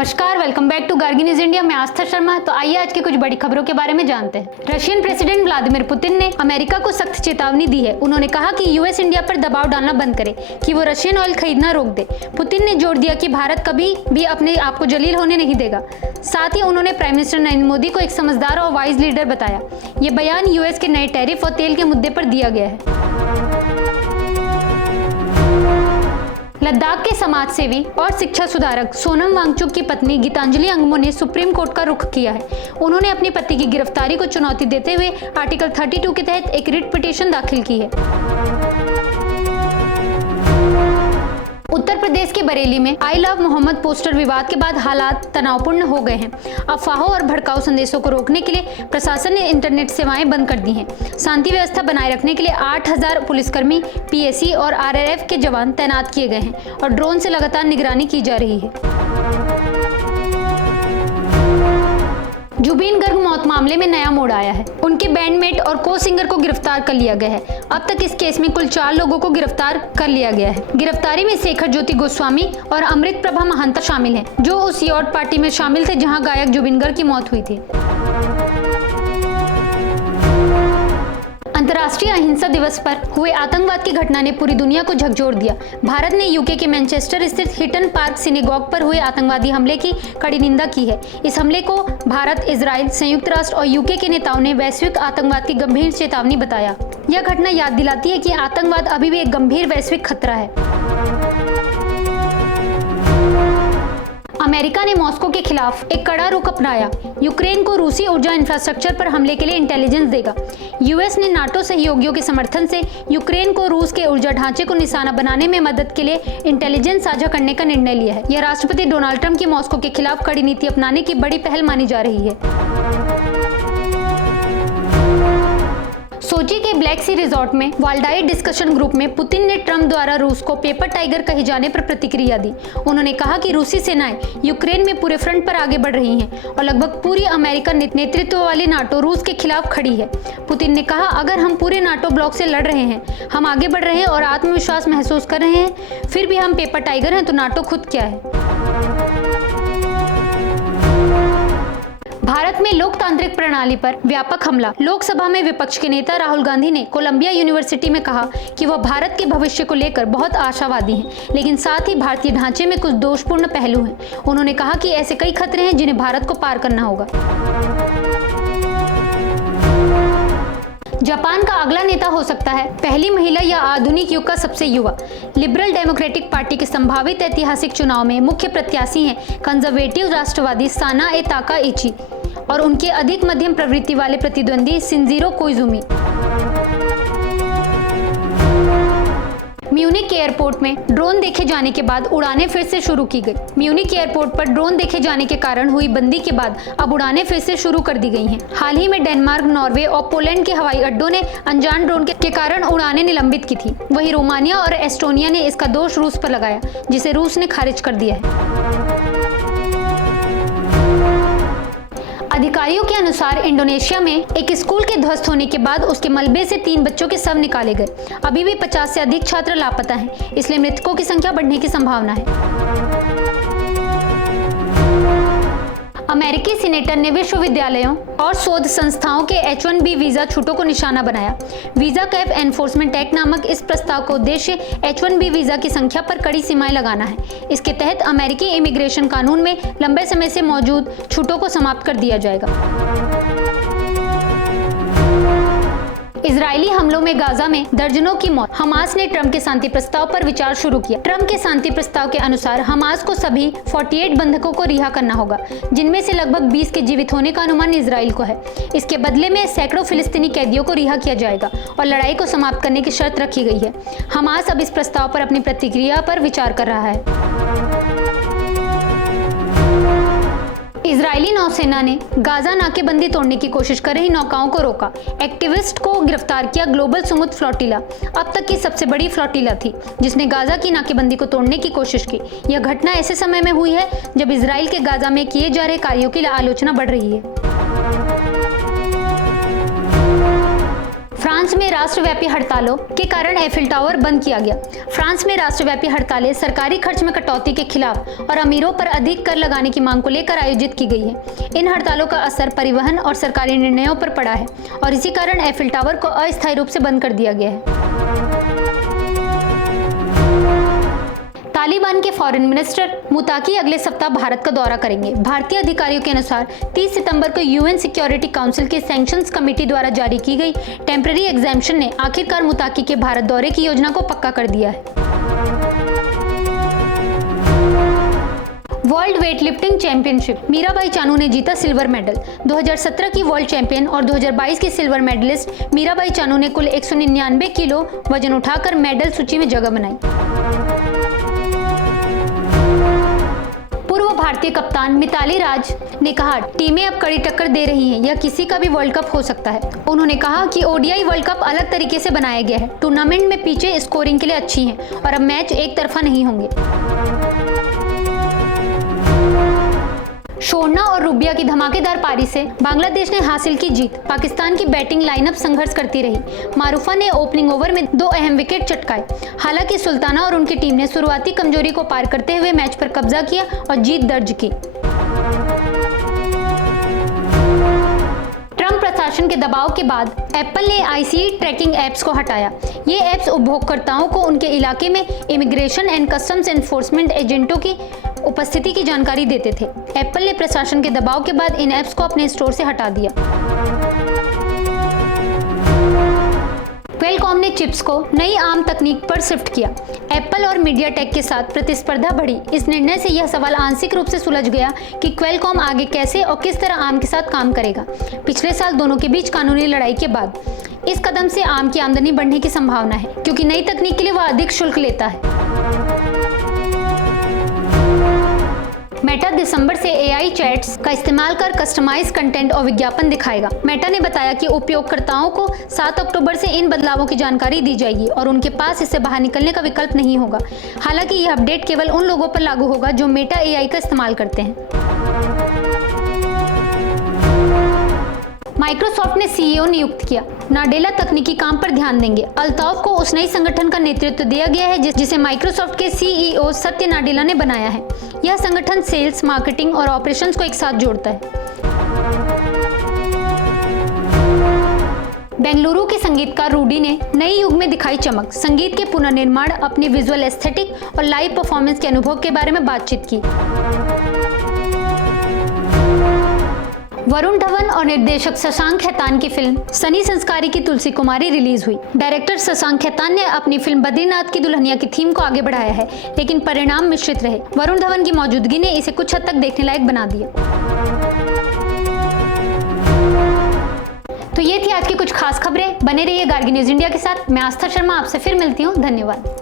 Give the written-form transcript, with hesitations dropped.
नमस्कार, welcome back to Gargi news India. मैं आस्था शर्मा। तो आइए आज की कुछ बड़ी खबरों के बारे में जानते हैं। रशियन प्रेसिडेंट व्लादिमीर पुतिन ने अमेरिका को सख्त चेतावनी दी है। उन्होंने कहा कि यूएस इंडिया पर दबाव डालना बंद करे कि वो रशियन ऑयल खरीदना रोक दे। पुतिन ने जोर दिया कि भारत कभी भी अपने आप को जलील होने नहीं देगा। साथ ही उन्होंने प्राइम मिनिस्टर नरेंद्र मोदी को एक समझदार और वाइज लीडर बताया। ये बयान यूएस के नए टैरिफ और तेल के मुद्दे पर दिया गया है। लद्दाख के समाज सेवी और शिक्षा सुधारक सोनम वांगचुक की पत्नी गीतांजलि अंगमो ने सुप्रीम कोर्ट का रुख किया है। उन्होंने अपने पति की गिरफ्तारी को चुनौती देते हुए आर्टिकल 32 के तहत एक रिट पिटीशन दाखिल की है। उत्तर प्रदेश के बरेली में आई लव मोहम्मद पोस्टर विवाद के बाद हालात तनावपूर्ण हो गए हैं। अफवाहों और भड़काऊ संदेशों को रोकने के लिए प्रशासन ने इंटरनेट सेवाएं बंद कर दी हैं। शांति व्यवस्था बनाए रखने के लिए 8000 पुलिसकर्मी, पीएसी और आरआरएफ के जवान तैनात किए गए हैं और ड्रोन से लगातार निगरानी की जा रही है। जुबीन गर्ग मौत मामले में नया मोड़ आया है। उनके बैंडमेट और को सिंगर को गिरफ्तार कर लिया गया है। अब तक इस केस में कुल 4 लोगों को गिरफ्तार कर लिया गया है। गिरफ्तारी में शेखर ज्योति गोस्वामी और अमृत प्रभा महंता शामिल हैं, जो उस यॉट पार्टी में शामिल थे जहां गायक जुबीन गर्ग की मौत हुई थी। अंतर्राष्ट्रीय अहिंसा दिवस पर हुए आतंकवाद की घटना ने पूरी दुनिया को झकझोर दिया। भारत ने यूके के मैनचेस्टर स्थित हिटन पार्क सिनेगॉग पर हुए आतंकवादी हमले की कड़ी निंदा की है। इस हमले को भारत, इजराइल, संयुक्त राष्ट्र और यूके के नेताओं ने वैश्विक आतंकवाद की गंभीर चेतावनी बताया। यह घटना याद दिलाती है कि आतंकवाद अभी भी एक गंभीर वैश्विक खतरा है। अमेरिका ने मॉस्को के खिलाफ एक कड़ा रुख अपनाया। यूक्रेन को रूसी ऊर्जा इंफ्रास्ट्रक्चर पर हमले के लिए इंटेलिजेंस देगा। यूएस ने नाटो सहयोगियों के समर्थन से यूक्रेन को रूस के ऊर्जा ढांचे को निशाना बनाने में मदद के लिए इंटेलिजेंस साझा करने का निर्णय लिया है। यह राष्ट्रपति डोनाल्ड ट्रंप की मॉस्को के खिलाफ कड़ी नीति अपनाने की बड़ी पहल मानी जा रही है। सोची के ब्लैक सी रिजॉर्ट में वालडाई डिस्कशन ग्रुप में पुतिन ने ट्रंप द्वारा रूस को पेपर टाइगर कहे जाने पर प्रतिक्रिया दी। उन्होंने कहा कि रूसी सेनाएं यूक्रेन में पूरे फ्रंट पर आगे बढ़ रही हैं और लगभग पूरी अमेरिका नेतृत्व वाली नाटो रूस के खिलाफ खड़ी है। पुतिन ने कहा, अगर हम पूरे नाटो ब्लॉक से लड़ रहे हैं, हम आगे बढ़ रहे हैं और आत्मविश्वास महसूस कर रहे हैं, फिर भी हम पेपर टाइगर हैं, तो नाटो खुद क्या है। भारत में लोकतांत्रिक प्रणाली पर व्यापक हमला। लोकसभा में विपक्ष के नेता राहुल गांधी ने कोलंबिया यूनिवर्सिटी में कहा कि वह भारत के भविष्य को लेकर बहुत आशावादी हैं, लेकिन साथ ही भारतीय ढांचे में कुछ दोषपूर्ण पहलू हैं। उन्होंने कहा कि ऐसे कई खतरे हैं जिन्हें भारत को पार करना होगा। जापान का अगला नेता हो सकता है पहली महिला या आधुनिक युग का सबसे युवा। लिबरल डेमोक्रेटिक पार्टी के संभावित ऐतिहासिक चुनाव में मुख्य प्रत्याशी हैं कंजर्वेटिव राष्ट्रवादी सानाए ताकाइची और उनके अधिक मध्यम प्रवृत्ति वाले प्रतिद्वंदी शिंजिरो कोइजुमी। म्यूनिक एयरपोर्ट में ड्रोन देखे जाने के बाद उड़ानें फिर से शुरू की गई। म्यूनिक एयरपोर्ट पर ड्रोन देखे जाने के कारण हुई बंदी के बाद अब उड़ानें फिर से शुरू कर दी गई हैं। हाल ही में डेनमार्क, नॉर्वे और पोलैंड के हवाई अड्डों ने अनजान ड्रोन के कारण उड़ानें निलंबित की थी। वहीं रोमानिया और एस्टोनिया ने इसका दोष रूस पर लगाया, जिसे रूस ने खारिज कर दिया है। अधिकारियों के अनुसार इंडोनेशिया में एक स्कूल के ध्वस्त होने के बाद उसके मलबे से 3 बच्चों के शव निकाले गए। अभी भी 50 से अधिक छात्र लापता हैं, इसलिए मृतकों की संख्या बढ़ने की संभावना है। अमेरिकी सीनेटर ने विश्वविद्यालयों और शोध संस्थाओं के H-1B वीजा छूटों को निशाना बनाया। वीजा कैप एनफोर्समेंट एक्ट नामक इस प्रस्ताव का उद्देश्य H-1B वीजा की संख्या पर कड़ी सीमाएं लगाना है। इसके तहत अमेरिकी इमिग्रेशन कानून में लंबे समय से मौजूद छूटों को समाप्त कर दिया जाएगा। इजरायली हमलों में गाजा में दर्जनों की मौत। हमास ने ट्रंप के शांति प्रस्ताव पर विचार शुरू किया। ट्रंप के शांति प्रस्ताव के अनुसार हमास को सभी 48 बंधकों को रिहा करना होगा, जिनमें से लगभग 20 के जीवित होने का अनुमान इजराइल को है। इसके बदले में सैकड़ों फिलिस्तीनी कैदियों को रिहा किया जाएगा और लड़ाई को समाप्त करने की शर्त रखी गई है। हमास अब इस प्रस्ताव पर अपनी प्रतिक्रिया पर विचार कर रहा है। इजरायली नौसेना ने गाजा नाकेबंदी तोड़ने की कोशिश कर रही नौकाओं को रोका। एक्टिविस्ट को गिरफ्तार किया ग्लोबल सुमुद फ्लोटिला अब तक की सबसे बड़ी फ्लोटिला थी, जिसने गाजा की नाकेबंदी को तोड़ने की कोशिश की। यह घटना ऐसे समय में हुई है जब इजराइल के गाजा में किए जा रहे कार्यों की आलोचना बढ़ रही है। फ्रांस में राष्ट्रव्यापी हड़तालों के कारण एफिल टावर बंद किया गया। फ्रांस में राष्ट्रव्यापी हड़तालें सरकारी खर्च में कटौती के खिलाफ और अमीरों पर अधिक कर लगाने की मांग को लेकर आयोजित की गई है। इन हड़तालों का असर परिवहन और सरकारी निर्णयों पर पड़ा है और इसी कारण एफिल टावर को अस्थायी रूप से बंद कर दिया गया है। तालिबान के फॉरेन मिनिस्टर मुताकी अगले सप्ताह भारत का दौरा करेंगे। भारतीय अधिकारियों के अनुसार 30 सितंबर को यूएन सिक्योरिटी काउंसिल के सैंक्शंस कमेटी द्वारा जारी की गई टेम्पररी एग्जेम्पशन ने आखिरकार मुताकी के भारत दौरे की योजना को पक्का कर दिया है। World weightlifting championship, Mirabai Chanu ने जीता सिल्वर मेडल। 2017 की वर्ल्ड चैंपियन और 2022 की सिल्वर मेडलिस्ट मीराबाई चानू ने कुल 199 किलो वजन उठाकर मेडल सूची में जगह बनाई। पूर्व भारतीय कप्तान मिताली राज ने कहा, टीमें अब कड़ी टक्कर दे रही हैं, यह किसी का भी वर्ल्ड कप हो सकता है। उन्होंने कहा कि ओडीआई वर्ल्ड कप अलग तरीके से बनाया गया है। टूर्नामेंट में पिचें स्कोरिंग के लिए अच्छी हैं और अब मैच एक तरफा नहीं होंगे। शोरना और रूबिया की धमाकेदार पारी से बांग्लादेश ने हासिल की जीत। पाकिस्तान की बैटिंग लाइनअप संघर्ष करती रही। मारूफा ने ओपनिंग ओवर में 2 अहम विकेट चटकाए। हालांकि सुल्ताना और उनकी टीम ने शुरुआती कमजोरी को पार करते हुए मैच पर कब्जा किया और जीत दर्ज की। ट्रंप प्रशासन के दबाव के बाद एप्पल ने आईसीई ट्रैकिंग ऐप्स को हटाया। ये ऐप्स उपभोक्ताओं को उनके इलाके में इमिग्रेशन एंड कस्टम्स एनफोर्समेंट एजेंटों की उपस्थिति की जानकारी देते थे। एप्पल ने प्रशासन के दबाव के बाद इन ऐप्स को अपने स्टोर से हटा दिया। क्वेलकॉम ने चिप्स को नई आर्म तकनीक पर शिफ्ट किया। एप्पल और मीडियाटेक के साथ प्रतिस्पर्धा बढ़ी। इस निर्णय से यह सवाल आंशिक रूप से सुलझ गया कि क्वेलकॉम आगे कैसे और किस तरह आर्म के साथ काम करेगा। पिछले साल दोनों के बीच कानूनी लड़ाई के बाद इस कदम से आर्म की आमदनी बढ़ने की संभावना है, क्योंकि नई तकनीक के लिए वह अधिक शुल्क लेता है। मेटा दिसंबर से एआई चैट्स का इस्तेमाल कर कस्टमाइज कंटेंट और विज्ञापन दिखाएगा। मेटा ने बताया कि उपयोगकर्ताओं को 7 अक्टूबर से इन बदलावों की जानकारी दी जाएगी और उनके पास इससे बाहर निकलने का विकल्प नहीं होगा। हालांकि यह अपडेट केवल उन लोगों पर लागू होगा जो मेटा एआई का इस्तेमाल करते हैं। माइक्रोसॉफ्ट ने सीईओ नियुक्त किया। नाडेला तकनीकी काम पर ध्यान देंगे। अल्ताफ को उस नई संगठन का नेतृत्व दिया गया है जिसे माइक्रोसॉफ्ट के सीईओ सत्य नाडेला ने बनाया है। यह संगठन सेल्स, मार्केटिंग और ऑपरेशंस को एक साथ जोड़ता है। बेंगलुरु के संगीतकार रूडी ने नए युग में दिखाई चमक। संगीत के पुनर्निर्माण, अपनी विजुअल एस्थेटिक और लाइव परफॉर्मेंस के अनुभव के बारे में बातचीत की। वरुण धवन और निर्देशक शशांक खेतान की फिल्म सनी संस्कारी की तुलसी कुमारी रिलीज हुई। डायरेक्टर शशांक खेतान ने अपनी फिल्म बद्रीनाथ की दुल्हनिया की थीम को आगे बढ़ाया है, लेकिन परिणाम मिश्रित रहे। वरुण धवन की मौजूदगी ने इसे कुछ हद तक देखने लायक बना दिया। तो ये थी आज की कुछ खास खबरें। बने रहिए गार्गी न्यूज इंडिया के साथ। मैं आस्था शर्मा आपसे फिर मिलती हूँ। धन्यवाद।